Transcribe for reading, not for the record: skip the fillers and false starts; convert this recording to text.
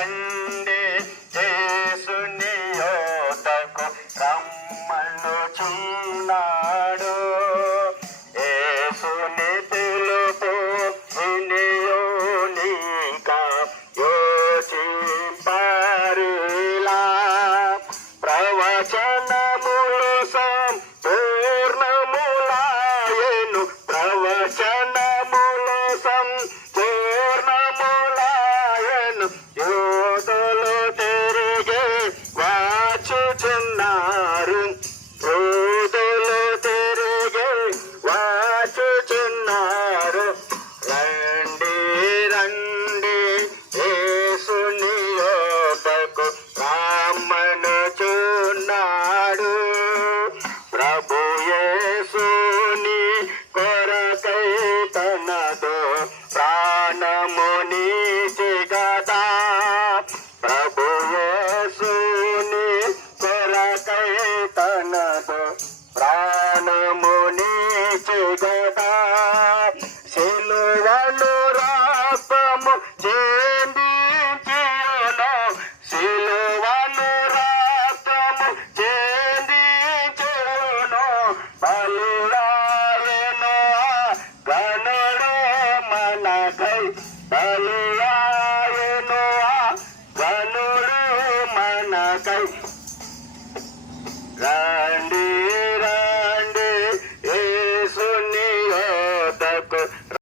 రండి యేసుని యొద్దకు రమ్మనుచున్నాడు. యేసుని పిలుపు వినియోనికా యోచింపరిలా. ప్రవచనములు సంపూర్ణములాయెను, ప్రవచనములు సంపూర్ణములాయెను. యోధులు తిరిగి వాచుచున్నారు, యోధులు తిరిగి వాచుచున్నారు. రండి రండి యేసుని యొద్దకు రమ్మనుచున్నాడు. ప్రభు యేసుని కొరకై తనతో ప్రాణమునిచి గదా. ప్రభు యేసుని కొరకై తనతో ప్రాణమునిచి గదా. సిలువను రక్తము చిందించెను, సిలువను రక్తము చిందించెను. బలియాయెను గనుడు మనకై, బలియాయెను గనుడు మనకై.